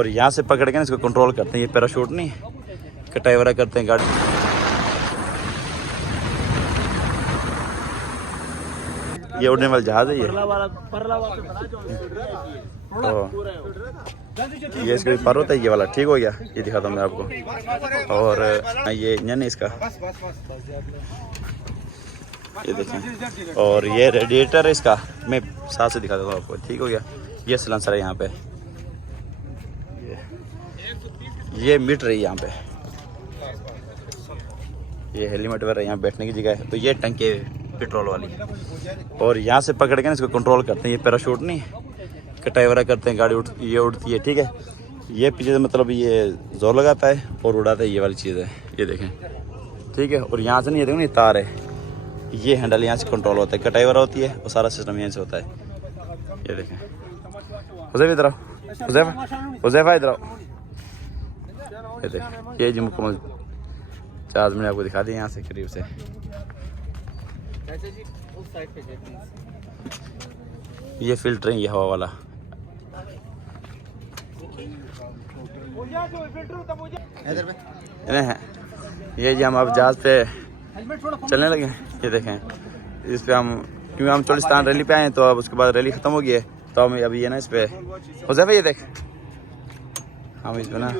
और यहाँ से पकड़ के ना इसको कंट्रोल करते हैं। ये पैराशूट नहीं कटाई वगैरह करते हैं गाड़ी। ये उड़ने वाला जहाज है। ये इसका पर होता है ये वाला। ठीक हो गया, ये दिखाता हूँ मैं आपको। और ये इंजन है इसका, ये देखें। और ये रेडिएटर है इसका, मैं साथ से दिखा देता हूँ आपको। ठीक हो गया, ये सिलेंसर है यहाँ पे, ये मीटर है यहाँ पे, ये हेलमेट वगैरह यहाँ बैठने की जगह है। तो ये टंकी है पेट्रोल वाली। और यहाँ से पकड़ के ना इसको कंट्रोल करते हैं। ये पैराशूट नहीं कटाई वगैरह करते हैं गाड़ी ये उड़ती है। ठीक है, ये पीछे से मतलब ये जोर लगाता है और उड़ाता है, ये वाली चीज़ है। ये देखें, ठीक है। और यहाँ से नहीं, ये देखो ना, ये तार है, ये हैंडल यहाँ से कंट्रोल होता है, कटाई वगैरह होती है और सारा सिस्टम यहाँ से होता है। ये देखें। हुज़ैफा इधर आओ, हुज़ैफा इधर आओ। ये देखें, ये जी मुकम्मल जहाज मैंने आपको दिखा दिया यहाँ से करीब से। ये फिल्टर है, ये हवा वाला। ये जी हम अब जहाज पे चलने लगे हैं। ये देखें, इस पे हम, क्योंकि हम चोलिस्तान रैली पे आए हैं, तो अब उसके बाद रैली ख़त्म हो गई है, तो हम अभी ये ना इस पे हुज़ैफा, ये देख हम इस पे ना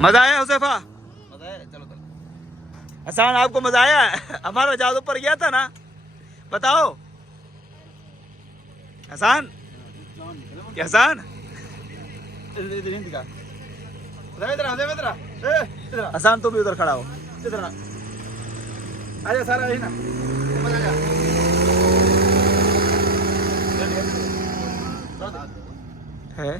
मजा आया हुज़ैफा? मजा आया, चलो चलो। हसन, आपको मजा आया? हमारा जहाज ऊपर गया था ना, बताओ हसन। क्या हसन? हसन तुम भी उधर खड़ा हो, इधर आजा सारा है ना, है